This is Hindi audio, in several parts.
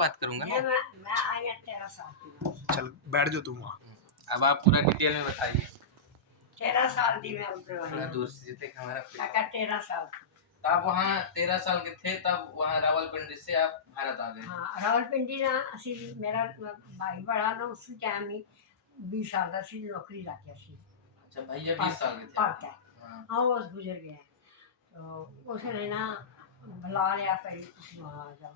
बात करूंगा ना। मैं आई 13 साल की। चल बैठ जाओ तुम वहाँ। अब आप पूरा डिटेल में बताइए। 13 साल की मैं उधर थोड़ा आई। दूर से जितने हमारा काका 13 साल। तो आप वहाँ 13 साल के थे, तब वहाँ रावलपिंडी से आप भारत आ गए। हाँ रावलपिंडी ना ਅਸੀਂ मेरा भाई बड़ा ना उस टाइम ही 20 साल का सी नौकरी लग गया सी। अच्छा भैया 20 साल के थे। पढ़ता है हाँ। हाँ वो गुजर गया तो उसने ना बुला लिया पहले कुछ वहाँ आ जाओ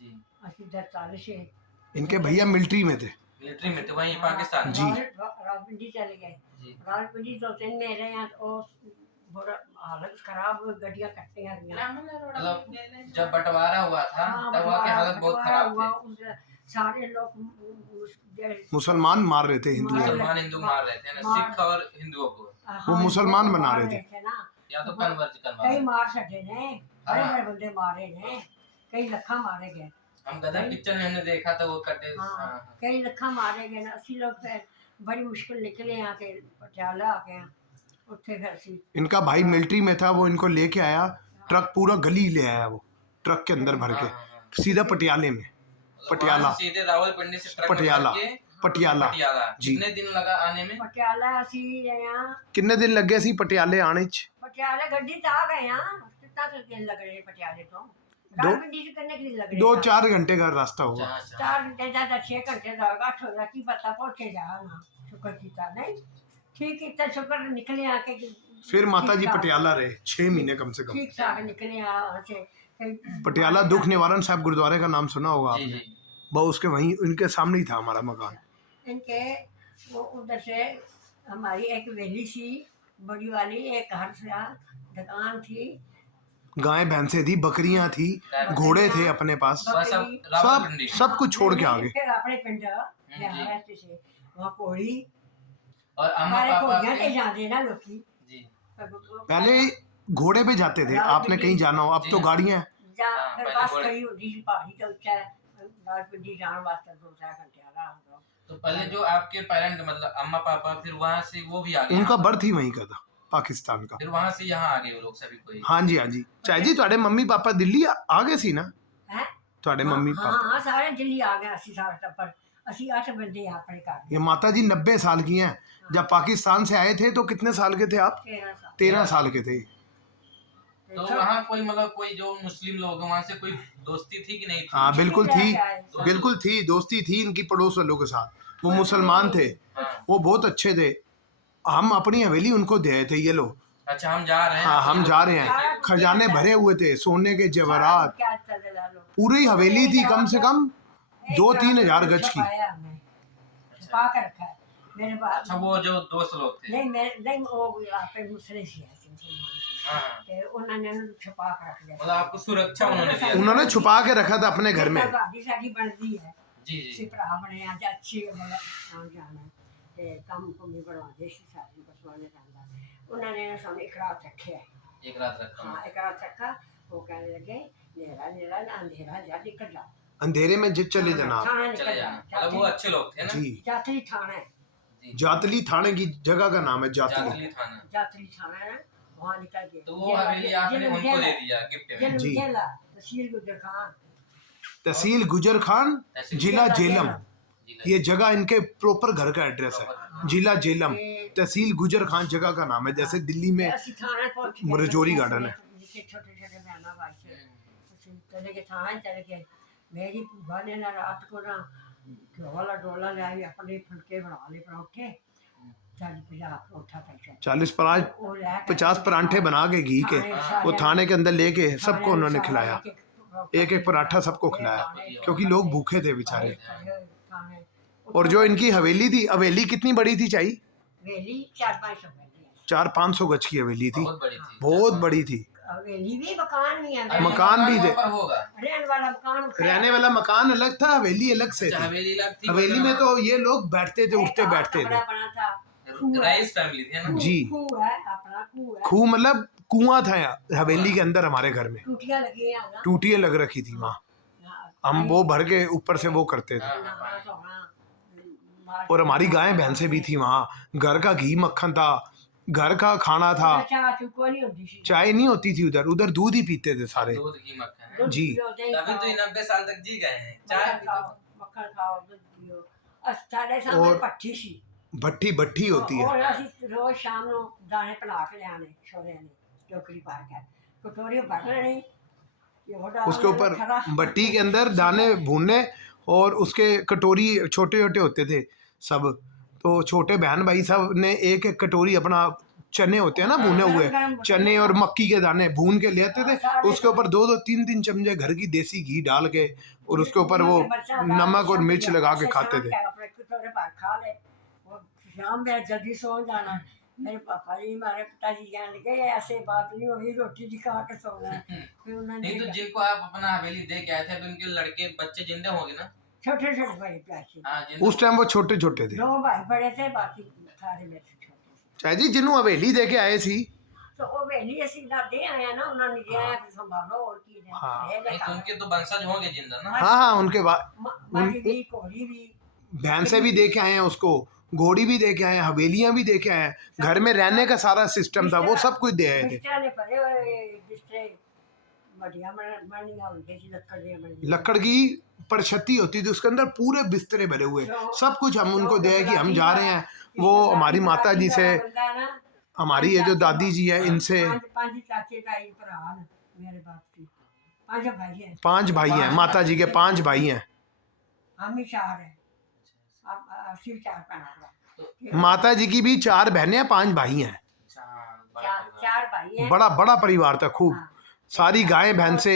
जी। ਅਸੀਂ 43 से इनके भैया मिलिट्री में थे। मिलिट्री में थे वहीं पाकिस्तान में। जी। रावलपिंडी चले गए। जी। रावलपिंडी 2-3 में रहे हैं तो बुरा हालत खराब हुई, गड्डियाँ कट्टी हैं। मतलब जब बंटवारा हुआ था तब वहाँ की हालत बहुत खराब थी। सारे लोग मुसलमान मार रहे थे हिंदू। मुसलमान हिंदू मार रहे थे ना, सिख और हिंदुओं को। वो मुसलमान बना रहे थे ना, या तो कन्वर्ट करवा। कई मार सके ने, बड़े बड़े बंदे मारे ने, कई लखा मारे गए। हम गदर पिक्चर में हमने देखा था वो कटे। कई लखा मारे गए ना। असि लोग फिर बड़ी मुश्किल निकले आके पटियाला आ गए। इनका भाई मिलिट्री में था, वो इनको लेके आया, ट्रक पूरा गली ले आया, वो ट्रक के अंदर भर के सीधा पटियाले में। पटियाला सीधे रावलपिंडी से ट्रक पटियाला पटियाला जी। कितने दिन लगा आने में? पटियाला ਅਸੀਂ कितने दिन लगे सी पटियाले आने च? पटियाले गड्डी से आ गए हैं। कितना दिन लग रहे पटियाले तो? रावलपिंडी से करने के लिए लग रहे 2-4 घंटे का रास्ता होगा। 4 घंटे ज्यादा 6 घंटे का 8 हो जाती पता पहुंचे जाना। शुक्र कीता नहीं ठीक इतना शुक्र निकले आके। फिर माता जी पटियाला रहे 6 महीने कम से कम। ठीक ठाक निकले वहाँ से। पटियाला दुख निवारण साहब गुरुद्वारे का नाम सुना होगा जी, आपने? जी। बहुत उसके वहीं उनके सामने ही था हमारा मकान। इनके वो उधर से हमारी एक वेली सी बड़ी वाली, एक घर से दुकान थी, गाय भैंसे थी, बकरियां थी, घोड़े थे अपने पास, सब कुछ छोड़ के आ गए। फिर अपने पिंड से वहाँ कोड़ी और हमारे कोड़ियाँ के जाते ना लोग जी। पहले घोड़े पे जाते थे, आपने कहीं जाना हो, अब तो गाड़ियां हैं। फिर बस खड़ी होती थी पहाड़ी तो ऊंचा रावलपिंडी जाने वास्ते 2-4 घंटे आ। तो पहले जो आपके पेरेंट मतलब अम्मा पापा, फिर वहाँ से वो भी आ गए? उनका बर्थ ही वहीं का था, पाकिस्तान का। फिर वहाँ से यहाँ आ गए वो लोग सभी कोई? हाँ जी, हाँ जी। चाहे जी ਤੁਹਾਡੇ मम्मी पापा दिल्ली आ गए सी ना? हैं ਤੁਹਾਡੇ मम्मी पापा? हाँ सारे दिल्ली आ गए। ਅਸੀਂ सारा टब्बर, ਅਸੀਂ 8 बंदे अपने घर। ये माता जी 90 साल की हैं। जब पाकिस्तान से आए थे तो कितने साल के थे आप? 13 साल के थे। तो वहाँ कोई मतलब कोई जो मुस्लिम लोग हैं वहाँ से कोई दोस्ती थी कि नहीं थी? हाँ बिल्कुल थी, बिल्कुल थी, दोस्ती थी इनकी पड़ोस वालों के साथ। वो मुसलमान थे, वो बहुत अच्छे थे। हम अपनी हवेली उनको दे थे, ये लो। अच्छा हम जा रहे हैं। हाँ हम जा रहे हैं। खजाने भरे हुए थे, सोने के जेवरात, पूरी हवेली थी कम से कम 2-3 हजार गज की। अच्छा वो जो दोस्त लोग थे? नहीं वो आपे मुसले से है हाँ। उन्होंने छुपा के रख दिया। मतलब आपको सुरक्षा उन्होंने दिया? उन्होंने छुपा के रखा था अपने घर में। साडी बनती है जी जी। सिपरा बने आज अच्छी मतलब जाना ते काम को भी बढ़वा देसी सारी बसवाने जाता। उन्होंने ना सामने एक रात रखे। एक रात रखा? हाँ एक रात रखा। वो कहने लगे नेरा नेरा अंधेरा जाती कर जाओ, अंधेरे में जित चले जाना आप। चले जाना। मतलब वो अच्छे लोग थे ना? जी। जातली थाना है। जातली थाने की जगह का नाम है जातली थाना। जातली थाना है, वहाँ निकल गए। तो वो हवेली आपने उनको दे दिया गिफ्ट में? जी। तहसील गुजर खान, तहसील गुजर खान, जिला जेलम। ये जगह इनके प्रॉपर घर का एड्रेस है, जिला जेलम, तहसील गुजर खान जगह का नाम है। जैसे दिल्ली में रजौरी गार्डन है। छोटे छोटे बहना भाई चले गए थाना चले गए। मेरी बुआ ने ना रात को ना वाला डोला ले आई, अपने फुलके बना ले पराठे 40-50 परांठे बना के घी के वो थाने के अंदर लेके सबको उन्होंने खिलाया। एक एक पराठा सबको खिलाया क्योंकि लोग भूखे थे बेचारे। और जो इनकी हवेली थी, हवेली कितनी बड़ी थी चाहिए? 400-500 गज की हवेली थी, बहुत बड़ी थी। हवेली भी मकान भी है, मकान भी थे। रहने वाला मकान अलग था, हवेली अलग से थी। हवेली में तो ये लोग बैठते थे, उठते बैठते थे। राइस फैमिली थी ना? जी। खूह मतलब कुआं था हवेली के अंदर। हमारे घर में टूटियां लग रखी थी वहाँ, हम वो भर के ऊपर से वो करते थे। और हमारी गायें भैंसें भी थी वहाँ, घर का घी मक्खन था, घर का खाना था, चाह चुको नहीं होती सी चाय नहीं होती थी उधर, उधर दूध ही पीते थे सारे। दूध घी मक्खन। दूध जी। पियो, दही तभी तो ये खाओ, 90 साल तक जी गए हैं। चाय मक्खन खाओ, मक्खन खाओ, दूध पियो। साढ़े सामने और पट्ठी सी भट्टी भट्टी होती है। और ਅਸੀਂ रोज शाम ਨੂੰ दाने बना के ले आने छोरे ने टोकरी पा के कटोरी भर लेनी उसके ऊपर भट्टी के अंदर दाने भूनने और उसके कटोरी छोटे छोटे होते थे सब। तो छोटे बहन भाई सब ने एक एक कटोरी अपना, चने होते हैं ना भुने हुए, चने और मक्की के दाने भून के ले आते थे, उसके ऊपर 2-2 3-3 चमचे घर की देसी घी डाल के और उसके ऊपर वो नमक और मिर्च लगा के खाते थे। खा ले वो शाम में जल्दी सो जाना। मेरे पापा जी हमारे पिताजी कहने लगे ऐसे बात नहीं हुई, रोटी जी खा के सोना है। फिर उन्होंने नहीं तो जिनको आप अपना हवेली दे के आए थे अभी उनके लड़के बच्चे जिंदे होंगे ना? छोटे छोटे भाई प्यासे हाँ, जिंदे उस टाइम वो छोटे छोटे थे। 2 भाई बड़े थे, बाकी सारे मेरे से छोटे थे। चाहे जी जिन्हों हवेली दे के आए सी, तो वो वेली ऐसी दादे आया ना, उन्होंने दिया है संभालो और की है। हाँ। नहीं तो उनके तो वंशज होंगे जिंदा ना। हाँ हाँ, उनके बाद माटी भी कोड़ी भी भैंसे भी दे के आए हैं उसको, घोड़ी भी दे के आए हैं, हवेलियां भी दे के आए हैं, घर में रहने का सारा सिस्टम था वो सब कुछ दे आए थे। बिस्तर ने पड़े हुए बिस्तर बढ़िया बनिया उनके सी लकड़ दे बनी लकड़ की परछत्ती होती थी, उसके अंदर पूरे बिस्तरे भरे हुए, सब कुछ हम उनको दे कि हम जा रहे हैं। वो हमारी माता जी से, हमारी ये जो दादी जी है इनसे, 5 चाचे ताई भरा ने मेरे बाप की 5 भाई हैं। 5 भाई हैं, माता जी के 5 भाई हैं। हम ही 4 हैं, अब सिर्फ 4 भैन। माता जी की भी 4 बहनें हैं, 5 भाई हैं। 4 भाई हैं। बड़ा बड़ा परिवार था खूब। सारी गायें भैंसे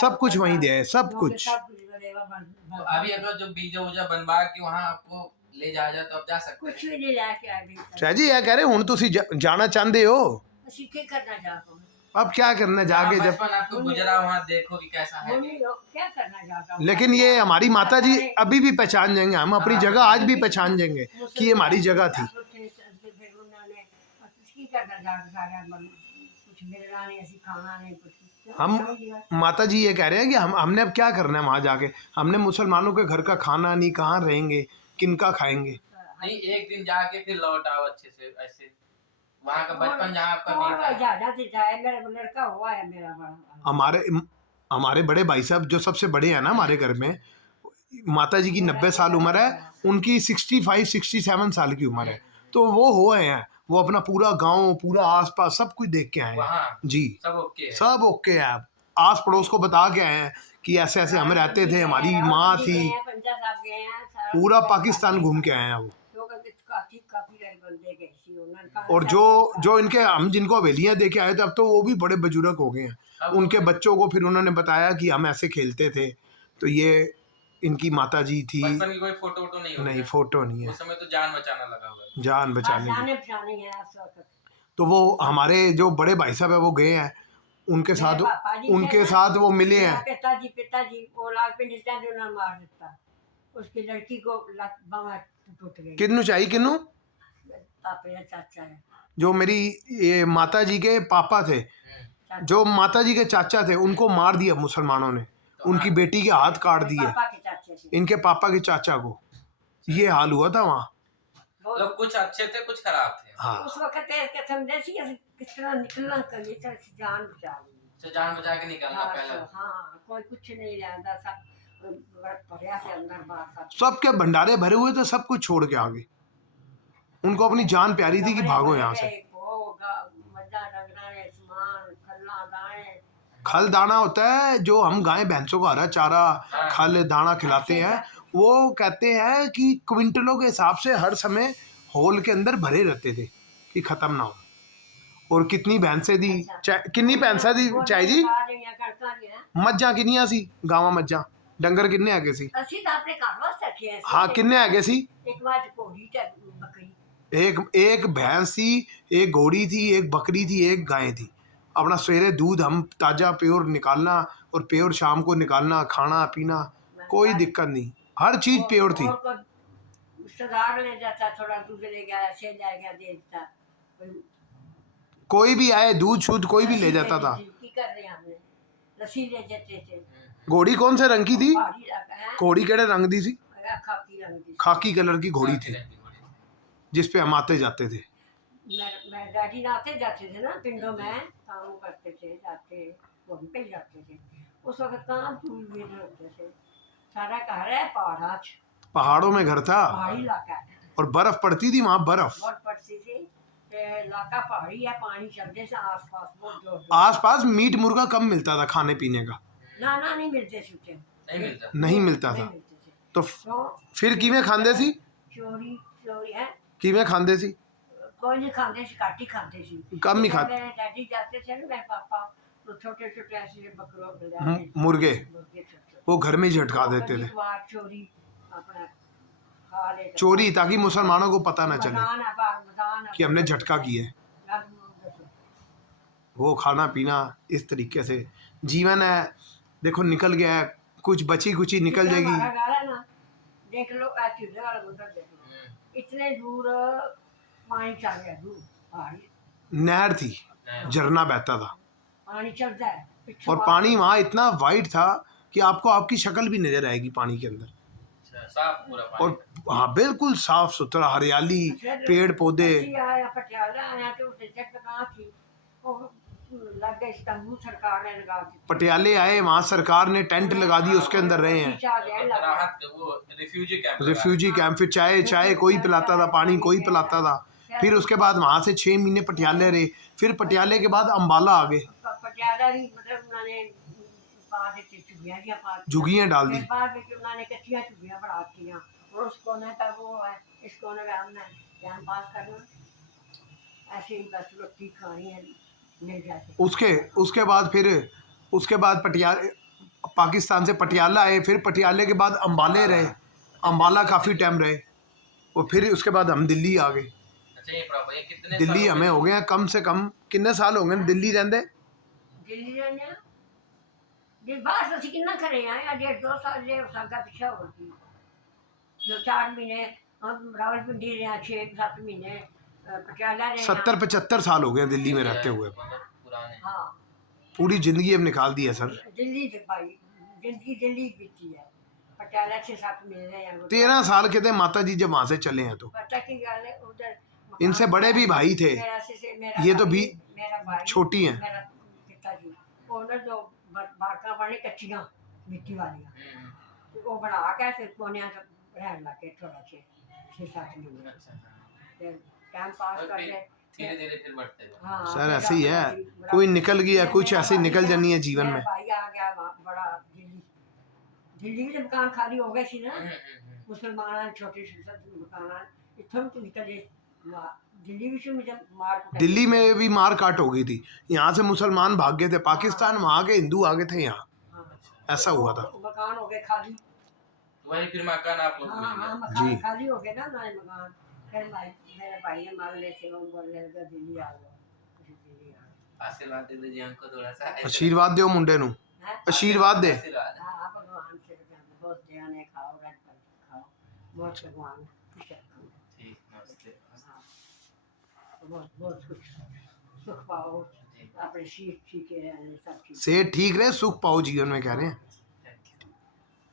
सब कुछ वहीं दे आए, सब कुछ। तो अभी अगर जो बीजा उजा बनवा के वहाँ आपको ले जाया जाए तो आप जा सकते कुछ हैं? भी नहीं लेके आए। चाहे जी यह कह रहे हुण तुसी जाना चाहते हो, ਅਸੀਂ ਕੀ करना चाहता हूँ? अब क्या करना जाके जब, बचपन आपको गुजरा वहाँ देखो कि कैसा है। क्या करना चाहता हूँ? लेकिन ये हमारी माता जी अभी भी पहचान जाएंगे, हम अपनी जगह आज भी पहचान जाएंगे कि ये हमारी जगह थी। फिर उन्होंने की करना चाहता सारा कुछ मिलना नहीं, ऐसी खाना नहीं कुछ। हम माता जी ये कह रहे हैं कि हमने अब क्या करना है वहाँ जाके, हमने मुसलमानों के घर का खाना नहीं, कहाँ रहेंगे, किनका खाएंगे। नहीं, एक दिन जाके फिर लौट आओ अच्छे से, ऐसे वहाँ का बचपन जहाँ आपका बीता है। मेरा लड़का हुआ है मेरा बड़ा। हमारे बड़े भाई साहब जो सबसे बड़े हैं ना हमारे घर में, माता जी की 90 साल उम्र है, उनकी 65-67 साल की उम्र है। तो वो हुए हैं, वो अपना पूरा गांव, पूरा आसपास सब कुछ देख के आए हैं जी। सब ओके है, सब ओके है। आस पड़ोस को बता के आए हैं कि ऐसे ऐसे हम रहते थे, हमारी माँ थी, पूरा पाकिस्तान घूम के आए हैं वो। और जो इनके, हम जिनको हवेलियाँ दे के आए थे, अब तो वो भी बड़े बुजुर्ग हो गए हैं। उनके बच्चों को फिर उन्होंने बताया कि हम ऐसे खेलते थे, तो ये इनकी माता जी थी। बचपन की कोई फोटो नहीं होगी? नहीं, फोटो नहीं है। उस समय तो जान बचाना लगा हुआ, जान बचाने की। तो वो हमारे जो बड़े भाई साहब है वो गए हैं, उनके साथ वो मिले हैं। पिताजी वो लाल पिंडी स्टैंड उन्होंने मार देता, उसकी लड़की को टूट गई। किन्नू चाहिए, किन्नू चाचा है जो मेरी ये माता जी के पापा थे, जो माता जी के चाचा थे, उनको मार दिया मुसलमानों ने, उनकी बेटी के हाथ काट दिए, इनके पापा के चाचा को। ये हाल हुआ था वहाँ। मतलब कुछ अच्छे थे कुछ खराब थे। हाँ, उस वक्त समझे किस तरह निकलना चाहिए, जान बचा ली, जान बचा के निकलना पहले। हाँ, कोई कुछ नहीं रहता, सब भरिया से अंदर बाहर सबके भंडारे भरे हुए थे, सब कुछ छोड़ के आ गए। उनको अपनी जान प्यारी थी कि भागो यहाँ से। खल दाना होता है जो हम गाय भैंसों को हरा चारा खल दाना खिलाते हैं, वो कहते हैं कि क्विंटलों के हिसाब से हर समय होल के अंदर भरे रहते थे कि खत्म ना हो। और कितनी भैंसें दी, कितनी भैंसा दी चाहे जी, मज्जा किनिया सी, गावा मज्जा डंगर किन्ने आगे सी। हाँ, किन्ने आगे सी, एक भैंस थी, एक घोड़ी थी, एक बकरी थी, एक गाय थी। अपना सवेरे दूध हम ताज़ा प्योर निकालना और प्योर शाम को निकालना, खाना पीना कोई दिक्कत नहीं, हर चीज़ प्योर थी। ले जाता, थोड़ा दूध ले गया, ऐसे ले गया, दे देता, कोई भी आए दूध शुद्ध कोई भी ले जाता था। लस्सी ले जाते थे। घोड़ी कौन से रंग की थी? घोड़ी केड़े रंग दी थी? खाकी कलर की घोड़ी थी जिस पे हम आते जाते थे। मैं डैडी नाते जाते थे ना पिंडों में, काम करते थे, जाते वहीं पे ही जाते थे। उस वक्त कहाँ टूल व्हीलर होते थे, सारा घर है पहाड़ा, पहाड़ों में घर था पहाड़ी इलाका है, और बर्फ पड़ती थी वहां, बर्फ बहुत पड़ती थी। ते इलाका पहाड़ी है, पानी चलते से आस पास बहुत जोर आसपास मीट मुर्गा कम मिलता था खाने पीने का, ना नहीं मिलते सूटे, नहीं मिलता। नहीं मिलता था। नहीं मिलते थे। तो तो फिर किवें खांदे सी, चोरी चोरी है, किवें खांदे सी? कोई नहीं खाते सी, काट ही खाते सी, कम ही खाते। मेरे डैडी जाते थे ना, मेरे पापा तो छोटे छोटे ऐसे बकरों मुर्गे छोटे वो घर में ही झटका देते थे, चोरी अपना खा लेते। चोरी, ताकि मुसलमानों को पता ना चले मकान है, मकान है, कि हमने झटका किया है। वो खाना पीना इस तरीके से जीवन है। देखो निकल गया है, कुछ बची कुची निकल हमारा जाएगी। घर है ना, देख लो चूल्हे वाला गुजर देख लो, इतने दूर पानी चल गया, दूर पहाड़ी नहर थी, झरना बहता था पानी चलता है पिछों और पानी वहाँ इतना वाइट था कि आपको आपकी शक्ल भी नजर आएगी पानी के अंदर। अच्छा, साफ पूरा पानी। और हाँ बिल्कुल साफ सुथरा, हरियाली, पेड़ पौधे। आया पटियाला आया तो जगह कहाँ थी, वो लग गए इस्तांबुल सरकार ने लगा दी। पटियाले आए, वहाँ सरकार ने टेंट लगा दी, उसके अंदर रहे हैं, राहत वो रिफ्यूजी कैंप। Refugee camp. फिर चाय चाय कोई पिलाता था, पानी कोई पिलाता था। फिर उसके बाद वहाँ से 6 महीने पटियाले रहे। फिर पटियाले के बाद अम्बाला आ गए, पटियाला भी मतलब उन्होंने पा देते चुगियाँ जियाँ पा दी। झुग्गियाँ डाल दी। फिर बाद में उन्होंने कच्चियाँ चुगियाँ बढ़ा दियाँ, और उस कोने का वो है, इस कोने में हमने टाइम पास करना, ऐसे ही बस रोटी खानी है मिल जाती। उसके बाद फिर उसके बाद पटियाले, पाकिस्तान से पटियाला आए, फिर पटियाले के बाद अम्बाले रहे, अम्बाला काफ़ी टाइम रहे, और फिर उसके बाद हम दिल्ली आ गए। अच्छा, ये प्रॉपर ये कितने दिल्ली हमें हो गए हैं कम से कम कितने साल हो गए दिल्ली रहते? दिल्ली रहने जी बाहर ਅਸੀਂ ਕਿੰਨਾ करे हैं, या 1.5-2 साल जे साल का पीछे हो गई, जो 4 महीने हम रावलपिंडी रहे, 6-7 महीने पटियाला रहे। 70-75 साल हो गए दिल्ली में रहते हुए। पुराने। हाँ पूरी जिंदगी अब निकाल दी है सर। दिल्ली से भाई जिंदगी दिल्ली बीती है, पटियाला 6-7 महीने रहे हैं। 13 साल के थे माता जी जब वहाँ से चले हैं। तो पता की गल है, उधर इनसे बड़े भी भाई थे, ये तो भी छोटी हैं। मेरा पिताजी उन्होंने जो बारका बने कच्चियाँ मिट्टी वालियाँ, तो वो बना के फिर कोनिया से रहने लगे थोड़ा 6-7 महीने। अच्छा, फिर टाइम पास और करके धीरे धीरे फिर बढ़ते गए। हाँ, सर मेरा ऐसे ही है, बड़ा कोई निकल गया, कुछ मेरा ऐसे भाई निकल है, जानी है जीवन मेरा में। भाई आ गया वहाँ बड़ा दिल्ली में मकान खाली हो गए सी ना, मुसलमान छोटे मकान इतों तो निकले, दिल्ली में मार कुटाई। दिल्ली में भी मार काट हो गई थी, यहाँ से मुसलमान भाग गए थे पाकिस्तान, वहाँ के हिंदू आ गए थे यहाँ, हाँ, ऐसा हुआ था। मकान हो गए खाली। वही फिर मकान आप लोग हाँ हाँ, मिल मकान जी। खाली हो गए ना हमारे मकान। फिर मेरे भाई ने मान ले थे, वो बोलने लगा दिल्ली आ गया, दिल्ली आ गया। आशीर्वाद दे दीजिए हमको थोड़ा सा। आशीर्वाद दो मुंडे नु, हैं? आशीर्वाद दे। आशीर्वाद। हाँ, भगवान से बहुत ध्यान है, खाओ रात खाओ, बहुत भगवान खुश रखो। ठीक, नमस्ते। हाँ, बहुत बहुत कुछ सुख पाओ, अपने शीत ठीक है, सब ठीक। सेहत ठीक रहे, सुख पाओ जीवन में, कह रहे हैं।